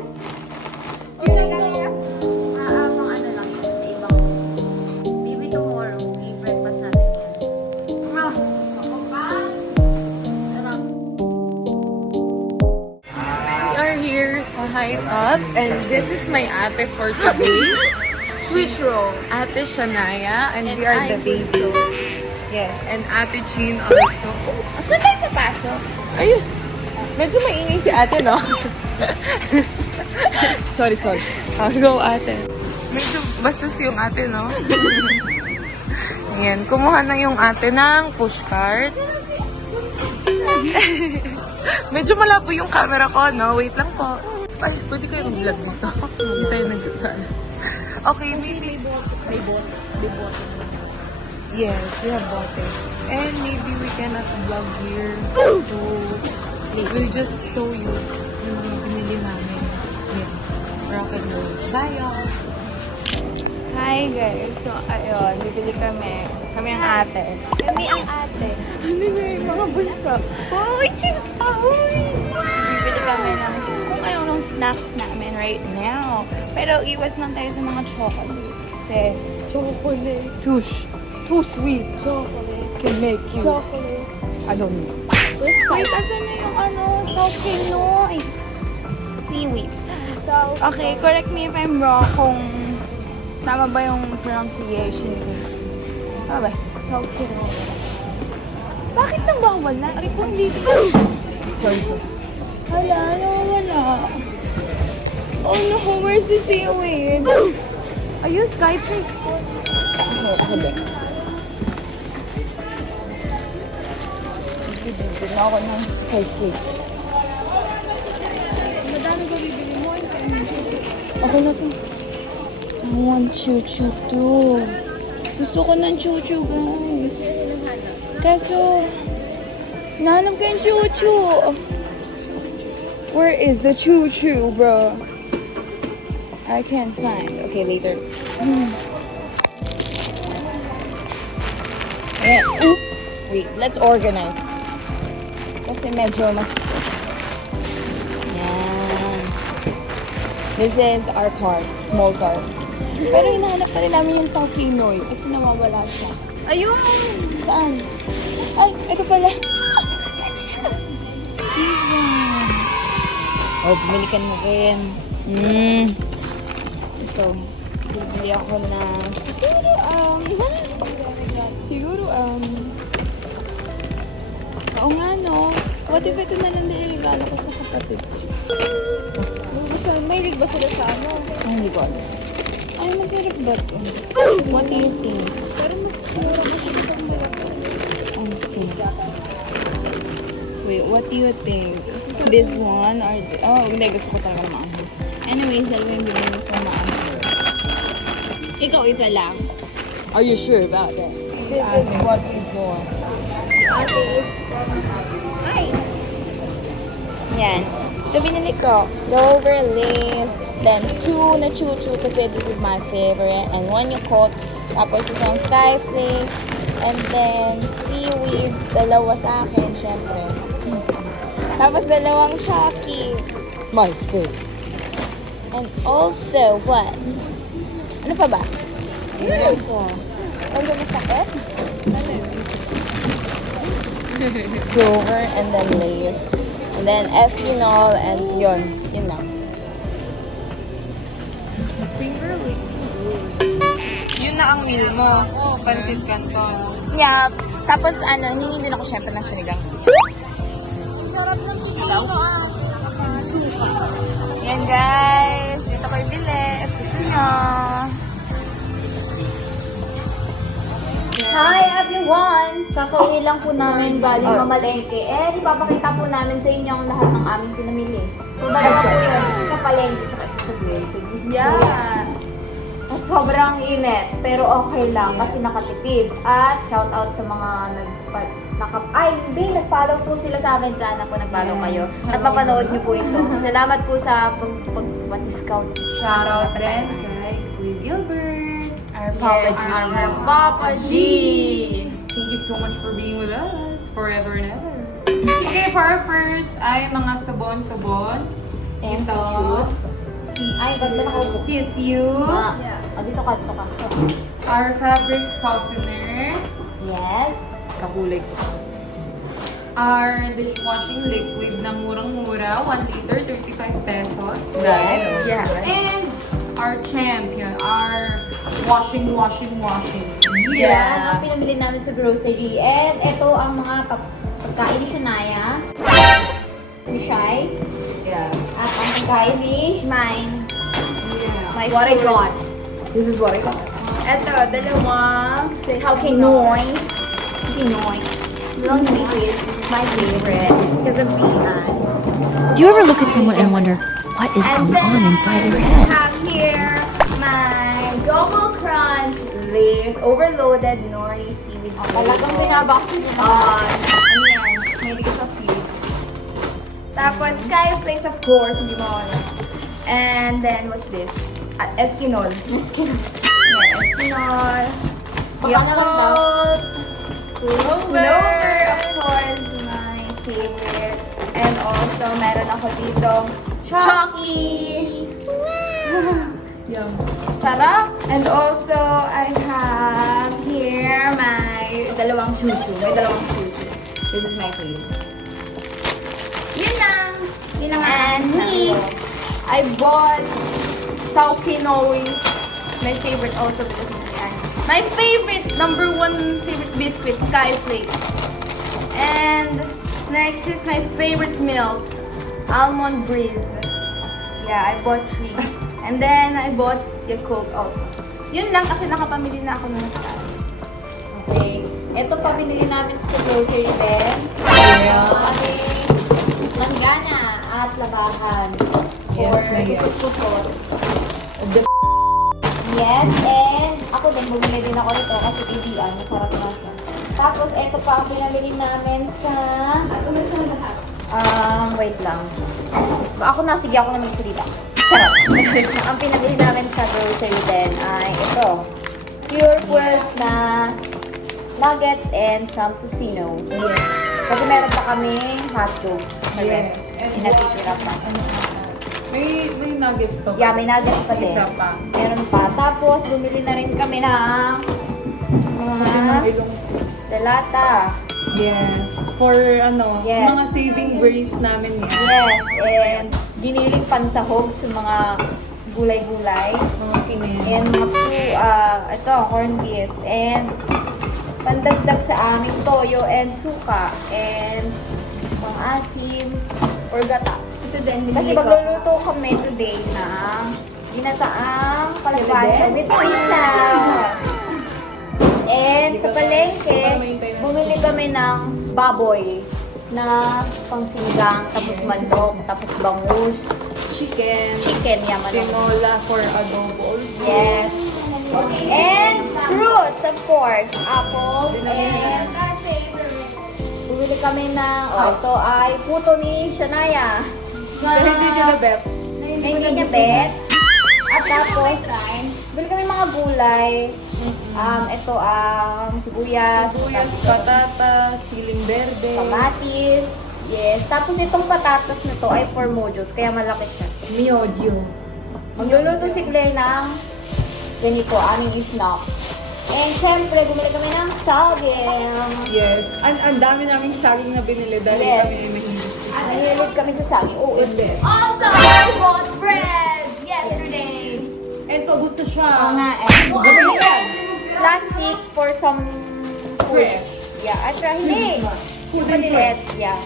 Yes! See you guys! Mga ano lang yun sa ibang... Maybe tomorrow, i-breakfast natin yan. We are here sa High Top, and this is my ate for today. Switch roll. Ate Shania, and we are the I'm babies. Yes, and Ate Jean also. Saan tayo papasok? Ayun. Medyo maingay si ate, no? sorry. Go, ate. Medyo bastos yung ate, no? Ayan, kumuha na yung ate ng pushcart. Medyo malabo yung camera ko, no? Wait lang po. Ay, pwede kayo mag-vlog dito. Hindi tayo nagdasal. Okay, maybe... May bote. Yes, we have bote. And maybe we cannot vlog here. So, we'll just show you yung binili namin. Yes, rock and roll. Bye, y'all! Hi guys! So, ayun, bibili kami. Kami ang ate. Kami ang ate. Ano na yung mga bulsa? Uy, chips! Uy! Bibili kami ng kung anong snacks namin right now. Pero iwas lang tayo sa mga chocolates. Kasi chocolate. Too sweet. Chocolate. Can make you. Chocolate. I don't know. Wait, asan na yung Tokinoy? Seaweed. Okay, correct me if I'm wrong kung tama ba yung pronunciation ko. Tama ba? Tokinoy. Bakit nawawala? Ari ko hindi. Sorry. Hala, nawawala. Oh no, where's the seaweed? Ayun, Skype ko. Ako din. Bibili na ako ng Skype. Madami ba bibili mo? Okay na to. I want chuchu too. Gusto ko ng chuchu, guys. Kaso, nahanap ko yung chuchu. Where is the chuchu, bro? I can't find. Okay, later. Eh, oops. Wait, let's organize. Kasi medyo mas... Yan. This is our card. Small card. Pero hinahanap pa rin namin yung Tokinoy kasi nawawala siya. Ayun! Saan? Ay, ito pala. This one. Oh, bumili ka na rin. Ito. Bumili ako na... Siguro, oo nga, no? What if ito na lang din regalo ko sa kapatid ko? Mahilig ba sila sa ano? Ay, hindi ko alam. Ay, masarap ba ito? What do you think? Pero mas mura ba siya kapag malaki? I see. Wait, what do you think? This one or... Oh, hindi. Gusto ko talaga na maanghang. Anyways, dalawa yung bibili ko maanghang. Ikaw isa lang. Are you sure about that? This is what we want. Ate is from... Hi! Yan. Ito binili ko. Dover leaf. Then, 2 na chuchu kasi this is my favorite. And 1 Yakult. Tapos isang skyflakes. And then, seaweeds. Dalawa sa akin, syempre. Tapos dalawang Shocky. My favorite. And also, what? Ano pa ba? Ano ko? Ano ba masakit? Dover and then Lay's. And then Espinol and yun lang. Yun na ang meal mo. Pancit Canton. Yeah. Tapos hingi din ako syempre ng sinigang. Hello? Yan guys. Dito kayo bili. If gusto nyo. Hi everyone! Kakauwi lang po namin galing mamalengke. And ipapakita po namin sa inyo ang lahat ng aming pinamili. So, dalawa po yun. Isa sa palengke, tsaka isa sa grill. So, this is At sobrang init. Pero okay lang kasi nakatipid. At shout out sa mga nag-follow po sila sa amin. Sana po nag-follow kayo. At mapanood niyo po ito. Salamat po sa pag-discount. Shout out din kay Kuya Gilbert. Our Papa G. Our Papa G! Thank you so much for being with us forever and ever. Okay, for our first ay mga sabon-sabon. And Ito, juice. ba't ba nakaupo? Tissue. Dito ka, dito ka. Our fabric softener. Yes. Kakulay ko. Our dishwashing liquid na murang-mura. 1 liter, 35 pesos. Yes. Yeah. And our champion. Our washing. Yan ang pinamili namin sa grocery. And ito ang mga pagkain ni Shania. Ni Shai. Yeah. At ang pagkain ni mine. Yeah. My What I food. got. This is what I got. Ito, dalawang How Pinoy. Pinoy. Long seaweed. This is my favorite. Because of Vian. Do you ever look at someone and wonder what is going on inside their head? have here my double crunch Lay's overloaded nori seaweed. Talagang binabak ko nila. Ano yan? May ka sa seaweed. Tapos, Sky Flakes, of course, hindi mo alam. And then, what's this? Eskinol. Maskin. Yeah, Eskinol. Baka na lang daw. Clover, of course, my favorite. And also, meron ako dito, Chucky. Yum. Sarap. And also, I have here my dalawang chuchu. May dalawang chuchu. This is my favorite. Yun lang. Yun lang. And me, I bought Taukinowi. My favorite also because of my favorite, number one favorite biscuit, Sky Flakes. And next is my favorite milk, Almond Breeze. Yeah, I bought 3. And then I bought Yakult also. Yun lang kasi nakapamili na ako ng style. Okay. Ito pa binili namin sa grocery din. Langgana at labahan. Yes, For may yes. kusot-kusot. Yes, and ako din bumili din ako nito kasi ibian. Masarap na siya. Tapos, ito pa ang pinamili namin sa... wait lang. Ako na, sige ako na magsalita. Sarap. Ang pinamili namin sa grocery din ay ito. Pure Quest na nuggets and some tocino. Kasi meron pa kaming hotdog. Yes. Inatitira pa. May nuggets pa ba? Yeah, may nuggets pa din. Isa pa. Meron pa. Tapos, bumili na rin kami ng mga delata. Yes. For Yes. mga saving grace namin yan. Yes, and giniling pansahog sa mga gulay-gulay. Mga kinin. And ito, corned beef. And pandagdag sa aming toyo and suka. And pang-asim or gata. Ito din, Kasi magluluto kami today ng ginataang kalabasa with pizza. And sa palengke, bumili kami ng baboy na pangsinigang, tapos manok, tapos bangus, Chicken. yeah, manok. Tinola for adobo. Yes. And fruits, of course. Apple and bumili kami ng, ito ay puto ni Shania. Pero hindi nyo na bet. Hindi niya bet. At tapos, bili kami mga gulay. Ito ang sibuyas, Sibuyas, patatas, siling berde. kamatis. Yes. Tapos itong patatas na to ay for mojos, kaya malaki siya. Miodio. Magluluto si Claire ng ganito, aming snack. And syempre, bumili kami ng saging. Yes. Ang dami naming saging na binili dahil Yes. kami ay mahilig. Nahilig kami sa saging. Oh, Hindi. Also, I bought bread yesterday. And pagusto siya. Oo nga eh. Bumili yan. Plastic for some food. Fresh. Yeah, at hindi. Food and Maliit. Yeah.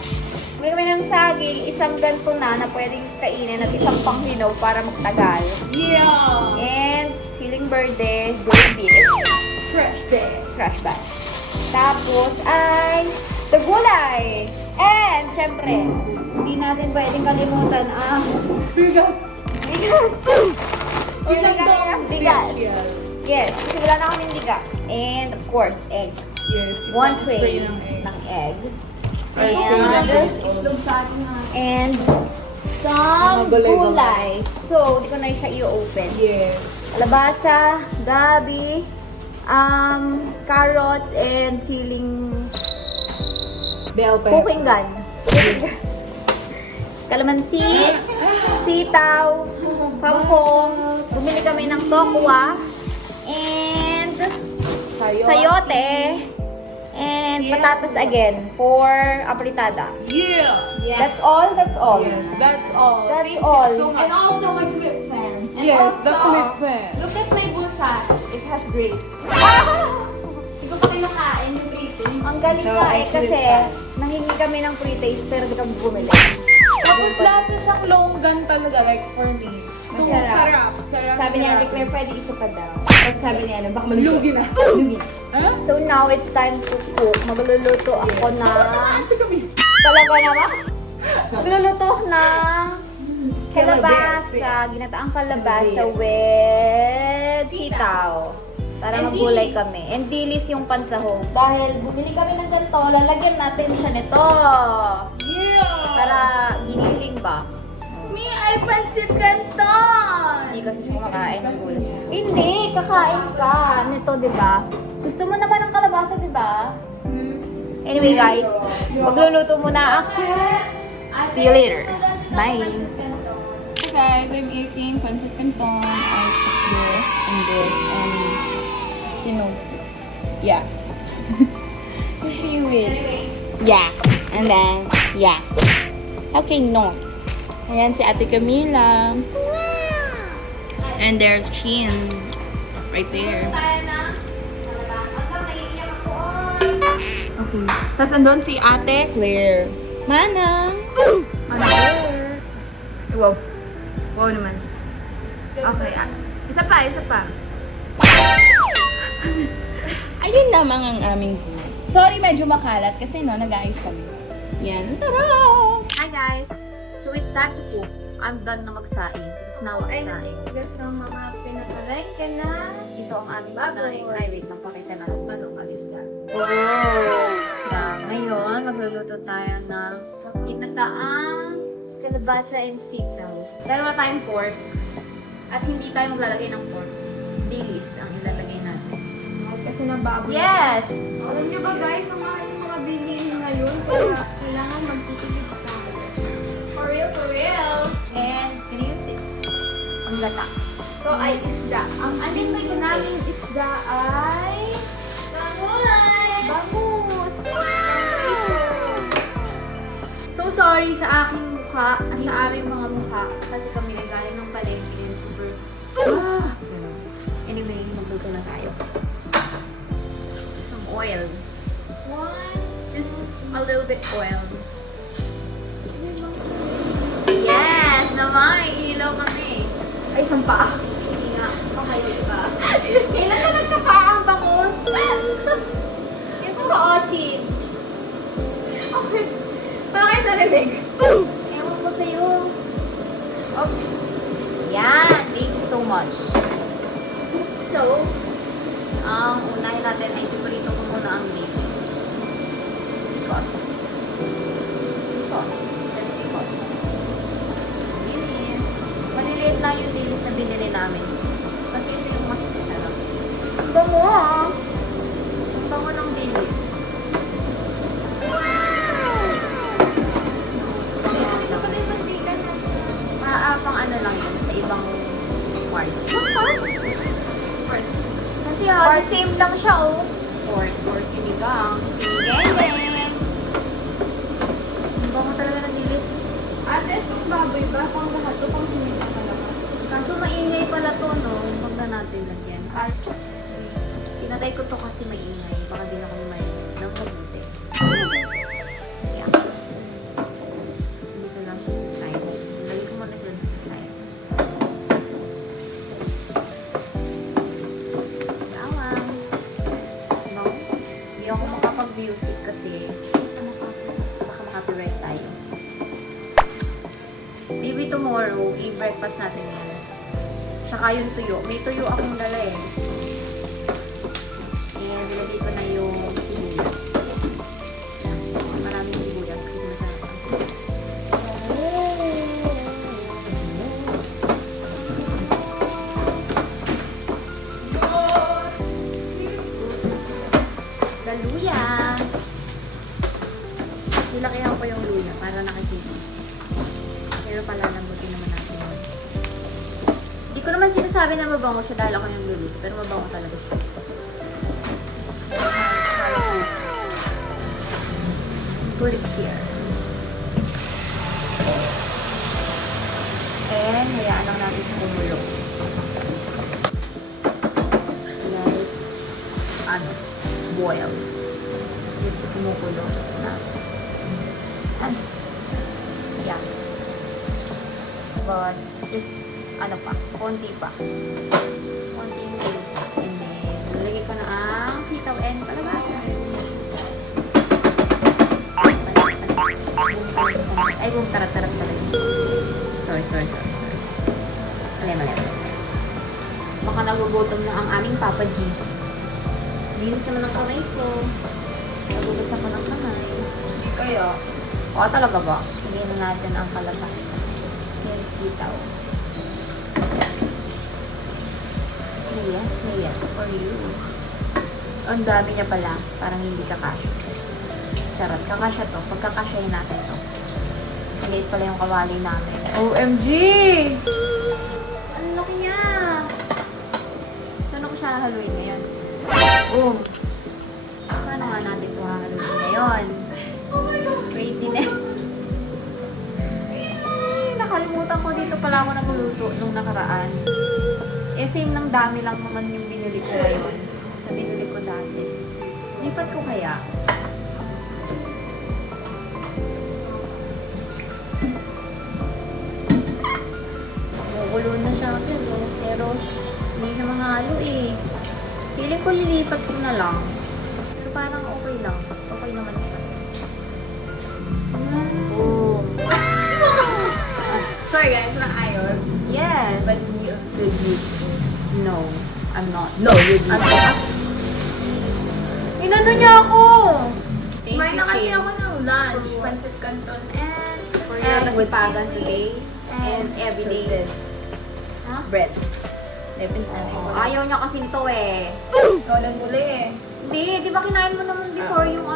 Bumili kami ng saging, isang ganito na pwedeng kainin at isang panghinog para magtagal. Yeah. And siling berde, gravy, Fresh bag. trash bag. Tapos ay the gulay. And syempre, hindi natin pwedeng kalimutan ang Bigas. bigas. Bumili Silang kami ng dong bigas. special. Yes, kasi wala na kaming bigas. And of course, egg. Yes. One isang tray ng egg. ng egg. Ay, And, Itlog sa akin na. and some Mga gulay-gulay. gulay. So, hindi ko na siya i-open. Yes. Kalabasa, gabi, carrots, and siling Bell pepper. cooking gun. Kalamansi, sitaw, kangkong, ng tokwa. And sayote. And patatas again for apritada. Yeah! That's all? That's all. Yes, that's all. That's Thank all. you so much. And also my clip fan. And Yes, also, the clip fan. Look at my bulsa. It has grapes. Hindi ko pa kinakain yung grapes. Ang galing nga eh kasi nahingi kami ng pre-taste pero di kami bumili. Tapos lasa siyang longgan talaga, like for me. So, Masarap. sarap. Sabi niya, sarap. Claire, pwede isa pa daw. Tapos sabi niya, baka malugi. Lugi na. Lugi. So now it's time to cook. Magluluto ako ng... Talaga naman? Magluluto ng kalabasa. Ginataang kalabasa with sitaw. Para maggulay kami. And dilis yung pansahog. Dahil bumili kami ng ganito, lalagyan natin siya nito. Para giniling ba? Me, ay pansit canton! Hindi kasi siya kumakain ng gulay. Hindi, kakain ka. Nito, di ba? Gusto mo naman ng kalabasa, di ba? Anyway, guys, magluluto muna ako. See you later. Bye. Hey guys, I'm eating pancit canton. I put this and this and tinost it. Yeah. The seaweed. Yeah. And then, yeah. Okay, no. Ayan si Ate Camila. And there's Chin. Right there. Tayo na. Hanggang naiiyak ako. Okay. Tapos andun si Ate Claire. Manang! Ano? Wow. Wow naman. Okay. Isa pa. Ayun lamang ang aming food. Sorry, medyo makalat kasi nag-aayos kami. Yan, ang sarap! Hi guys! So it's time to cook. I'm done na magsaing. Tapos na ako magsaing. Guys, ng mga pinapalengke na. Ito ang aming sinaing. Ay, wait. Napakita na ako. Ano? Alisda. Oh! Isda. Ngayon, magluluto tayo ng ginataang kalabasa and sitaw. Dahil wala tayong pork. At hindi tayo maglalagay ng pork. Dilis ang ilalagay natin. Kasi nabago. Yes! Alam niyo ba guys, ang mahal ng mga bilihin ngayon, kaya kailangan magtitipid tayo. For real. And, can you use this? Ang gata. Ito ay isda. Ang alin ba yung naming isda ay... Bangus! So sorry sa aking mukha, sa aming mga mukha, kasi kami nagaling ng palengke and super, ganun. Anyway, magluto na tayo. Some oil. Just a little bit oil. Yes! Naman! Ilaw kami. Ay, isang paa. Hindi nga. Okay, diba? Kailan ka nagkapaa ang bangus? Yung ka-ochin. Okay. Bakit narinig? Ewan ko sa'yo. Oops. Yan. Thank you so much. So, ang unahin natin ay piprito ko muna ang lettuce. Because. Dilis. Maliliit lang yung dilis na binili namin. Kasi ito yung mas masarap. Ang bango ah. Ang bango ng dilis. Pang ano lang yun, sa ibang part. What parts? Or same lang siya, oh. Or sinigang. Sinigeng. Ang bango talaga ng dilis. At itong baboy ba? Pang lahat to, pang sinigang talaga. Kaso maingay pala to, no? Huwag na natin lagyan. Pinatay ko to kasi maingay. Baka di na kami marinig ng mabuti. Yeah. Dito lang siya sa side. Lagi ko muna dito sa side. Bawang. No? Hindi ako makapag-music kasi baka makapiright tayo. Maybe tomorrow, i-breakfast natin yan. Tsaka yung tuyo. May tuyo akong dala eh. And nilagay ko na yung sibuyas. Maraming sibuyas kasi masarap ang sa luya. Nilakihan ko yung luya para nakikita. Pero pala lambutin naman natin. Hindi ko naman naman sinasabi na mabango siya dahil ako yung nagluluto, pero mabango talaga siya. Put it here. And hayaan lang natin siya kumulo. Like, boil. It's kumukulo na. And, yeah. But, just, konti pa. Konti yung kulo pa. And then, lalagay ko na ang sitaw and kalabasa. Panis. Ay, boom, tarat-tarat talaga. Sorry. Mali. Baka nagugutom na ang aming Papa G. Linis naman ang kamay ko. Nagugas ako ng kamay. Hindi kaya. O, talaga ba? Hingin na natin ang kalabasa. Yan, sitaw. Yes, for you. Ang dami niya pala. Parang hindi kakasya. Charot, kakasya to. Pagkakasyahin natin to. Maliit pala yung kawali namin. OMG! Ang laki niya! Paano ko siya haluin ngayon? Oh. Paano nga natin ito hahaluin ngayon? Craziness. Ay, nakalimutan ko dito pala ako naguluto nung nakaraan. Eh, same ng dami lang naman yung binili ko ngayon. Sa binili ko dati. Lipat ko kaya? Magulo na siya pero hindi siya mahalo eh. Feeling ko lilipat ko na lang. Pero parang okay lang. Okay naman siya. Boom. Sorry guys, naayos. Yes. But you said you. No, I'm not. No, you I'm not. Inano niya ako! Thank Kumain you, na kasi Chin. ako ng lunch. Pancit Canton and For and your with kasipagan seaweed today and every day. Huh? Bread. Oh, ayaw niya kasi nito eh. ikaw lang guli eh. Hindi, di ba kinain mo naman before yung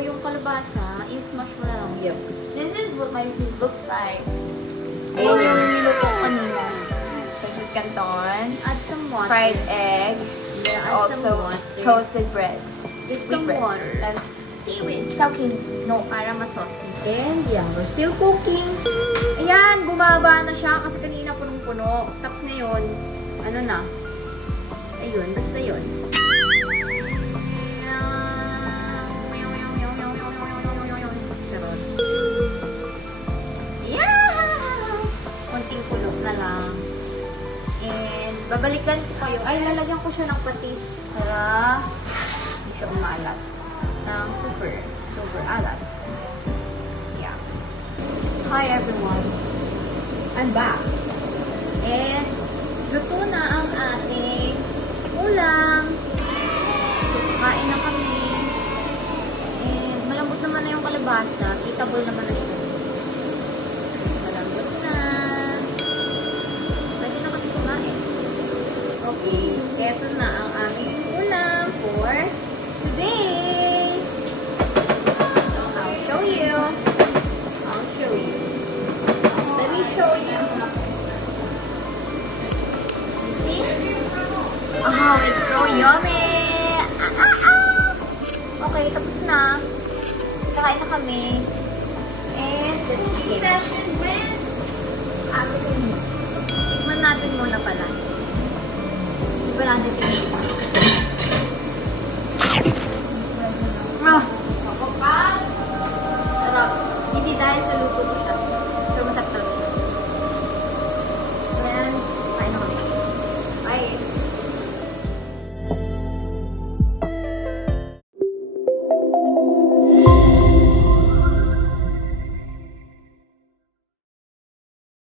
yung kalabasa? I-smash mo na lang. Yep. This is what my food looks like. Ayun Ayun yung niluto ko kanina. Pancit Canton, Add some water. fried egg, Yeah, add some also water. toasted bread. Just Sweet some bread. water. And seaweed. Talking. No. Para masaucy. And yeah, we're still cooking. Ayan, bumaba na siya kasi kanina punong-puno. Tapos ngayon, ano na? Ayun, basta yun. Charot. Yeah! Konting kulog na lang. And babalikan ko kayo. Ay, lalagyan ko siya ng patis para hindi siya umalat. Ng super alat. Yeah. Hi everyone. I'm back. And luto na ang ating ulam. So, kain na kami. And malambot naman na yung kalabasa. Eatable naman na siya. Mas malambot na. Pwede na kami kumain. Okay. Eto na ang aming ulam for today. So, I'll show you. Let me show you. You see? Oh, it's so yummy! Okay, tapos na. Kakain na kami. And, let's begin. Session with Tikman natin muna pala. Di ba natin tikman?